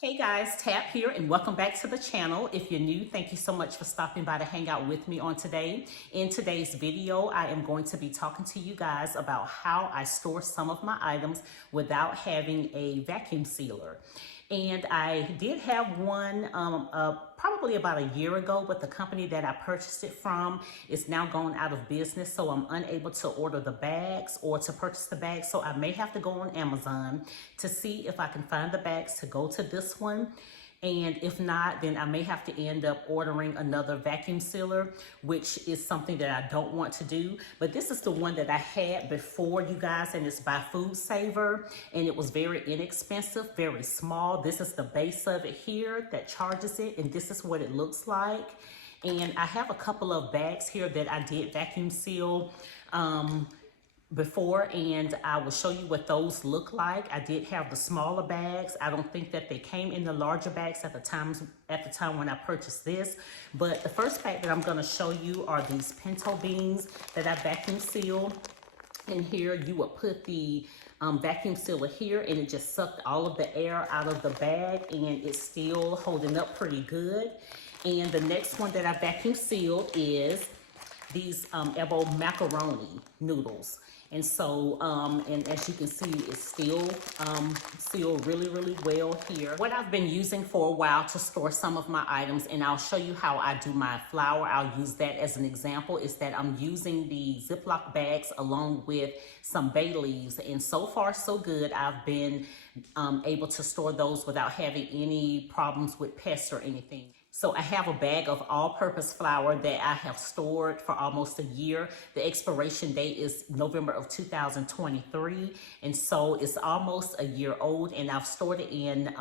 Hey guys, Tab here and welcome back to the channel. If you're new, thank you so much for stopping by to hang out with me on today. In today's video, I am going to be talking to you guys about how I store some of my items without having a vacuum sealer. And I did have one probably about a year ago, but the company that I purchased it from is now gone out of business. So I'm unable to order the bags or to purchase the bags. So I may have to go on Amazon to see if I can find the bags to go to this one. And if not, then I may have to end up ordering another vacuum sealer, which is something that I don't want to do. But this is the one that I had before, you guys, and it's by Food Saver. And it was very inexpensive, very small. This is the base of it here that charges it, and this is what it looks like. And I have a couple of bags here that I did vacuum seal before, and I will show you what those look like. I did have the smaller bags. I don't think that they came in the larger bags at the time when I purchased this. But the first bag that I'm going to show you are these pinto beans that I vacuum sealed. And here you would put the vacuum sealer here, and it just sucked all of the air out of the bag, and it's still holding up pretty good. And the next one that I vacuum sealed is these elbow macaroni noodles. And so, and as you can see, it's still sealed really well here. What I've been using for a while to store some of my items, and I'll show you how I do my flour, I'll use that as an example, is that I'm using the Ziploc bags along with some bay leaves. And so far, so good. I've been able to store those without having any problems with pests or anything. So I have a bag of all-purpose flour that I have stored for almost a year. The expiration date is November of 2023. And so it's almost a year old, and I've stored it in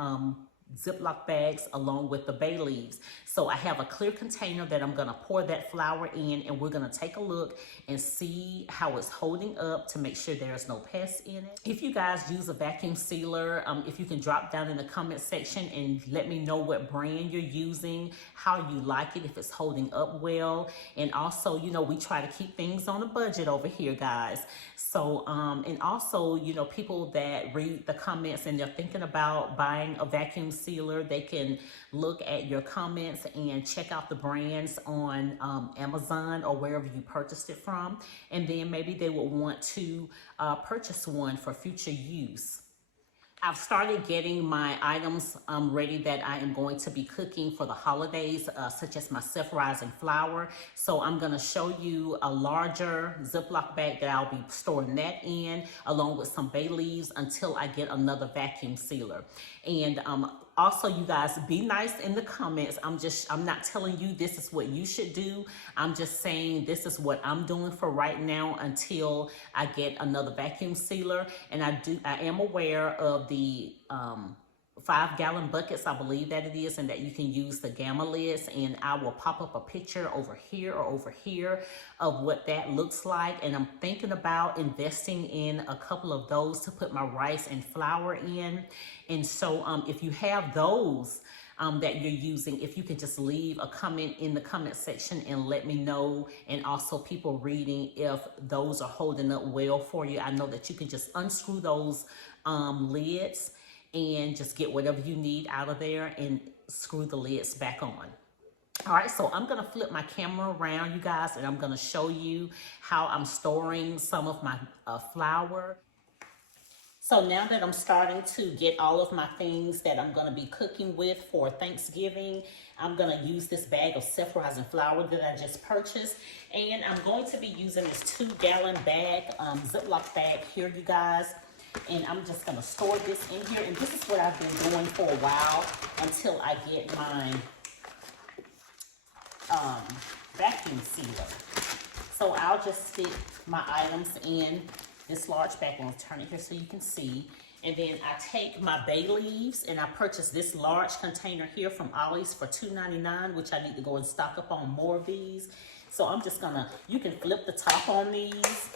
Ziploc bags along with the bay leaves. So I have a clear container that I'm gonna pour that flour in, and we're gonna take a look and see how it's holding up to make sure there's no pests in it. If you guys use a vacuum sealer, if you can drop down in the comment section and let me know what brand you're using, how you like it, if it's holding up well. And also, you know, we try to keep things on a budget over here, guys. So, and also, you know, people that read the comments and they're thinking about buying a vacuum sealer, they can look at your comments and check out the brands on Amazon or wherever you purchased it from, and then maybe they will want to purchase one for future use. I've started getting my items ready that I am going to be cooking for the holidays, such as my self-rising flour. So I'm going to show you a larger Ziploc bag that I'll be storing that in, along with some bay leaves, until I get another vacuum sealer. And also, you guys, be nice in the comments. I'm not telling you this is what you should do. I'm just saying this is what I'm doing for right now until I get another vacuum sealer. And I am aware of the 5-gallon buckets, I believe that it is, and that you can use the gamma lids, and I will pop up a picture over here or over here of what that looks like. And I'm thinking about investing in a couple of those to put my rice and flour in. And so if you have those that you're using, if you can just leave a comment in the comment section and let me know, and also people reading, if those are holding up well for you. I know that you can just unscrew those lids and just get whatever you need out of there and screw the lids back on. All right, so I'm gonna flip my camera around, you guys, and I'm gonna show you how I'm storing some of my flour. So now that I'm starting to get all of my things that I'm gonna be cooking with for Thanksgiving, I'm gonna use this bag of self-rising flour that I just purchased. And I'm going to be using this 2-gallon bag, Ziploc bag here, you guys. And I'm just gonna store this in here. And this is what I've been doing for a while until I get my vacuum sealer. So I'll just stick my items in this large bag. I'm gonna turn it here so you can see. And then I take my bay leaves, and I purchased this large container here from Ollie's for $2.99, which I need to go and stock up on more of these. So I'm just gonna, you can flip the top on these.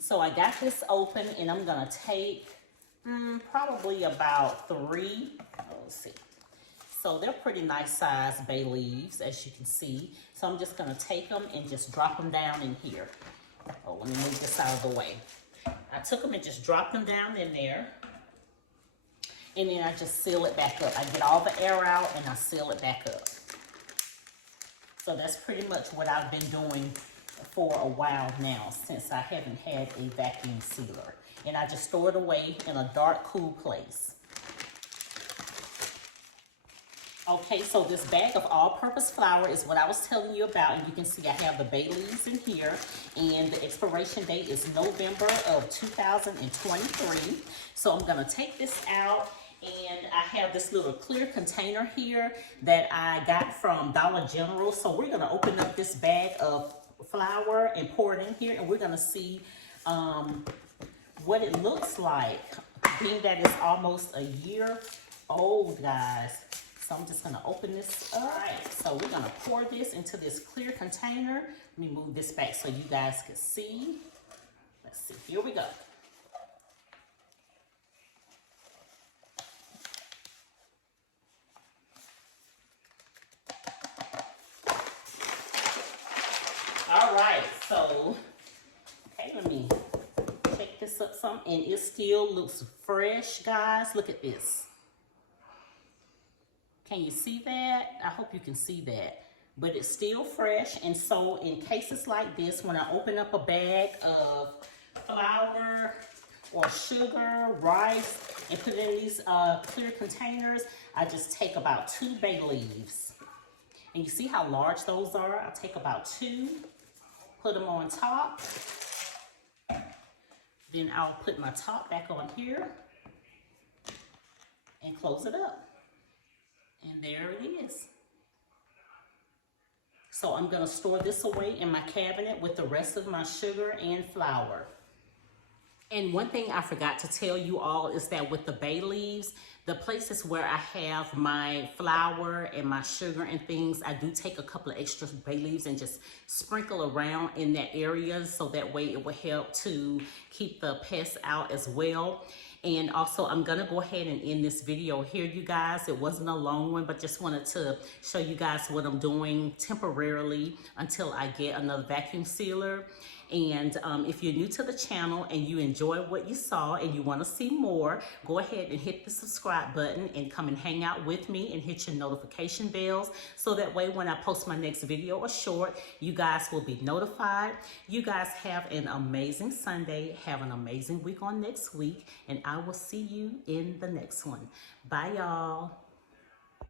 So I got this open, and I'm gonna take probably about 3. Let's see. So they're pretty nice size bay leaves, as you can see. So I'm just gonna take them and just drop them down in here. Oh, let me move this out of the way. I took them and just dropped them down in there. And then I just seal it back up. I get all the air out and I seal it back up. So that's pretty much what I've been doing for a while now, since I haven't had a vacuum sealer. And I just store it away in a dark, cool place. Okay, so this bag of all-purpose flour is what I was telling you about, and you can see I have the bay leaves in here, and the expiration date is November of 2023. So I'm gonna take this out, and I have this little clear container here that I got from Dollar General. So we're gonna open up this bag of flour and pour it in here, and we're gonna see what it looks like, being that it's almost a year old, guys. So I'm just gonna open this up. All right, so we're gonna pour this into this clear container. Let me move this back so you guys can see. Let's see, here we go. All right, so, okay, let me check this up some, and it still looks fresh, guys. Look at this. Can you see that? I hope you can see that. But it's still fresh, and so in cases like this, when I open up a bag of flour or sugar, rice, and put it in these clear containers, I just take about 2 bay leaves. And you see how large those are? I take about 2, put them on top. Then I'll put my top back on here and close it up. And there it is. So I'm gonna store this away in my cabinet with the rest of my sugar and flour. And one thing I forgot to tell you all is that with the bay leaves, the places where I have my flour and my sugar and things, I do take a couple of extra bay leaves and just sprinkle around in that area, so that way it will help to keep the pests out as well. And also, I'm gonna go ahead and end this video here, you guys. It wasn't a long one, but just wanted to show you guys what I'm doing temporarily until I get another vacuum sealer. And if you're new to the channel and you enjoy what you saw and you want to see more, go ahead and hit the subscribe button and come and hang out with me and hit your notification bells, so that way when I post my next video or short, you guys will be notified. You guys have an amazing Sunday. Have an amazing week on next week, and I will see you in the next one. Bye, y'all.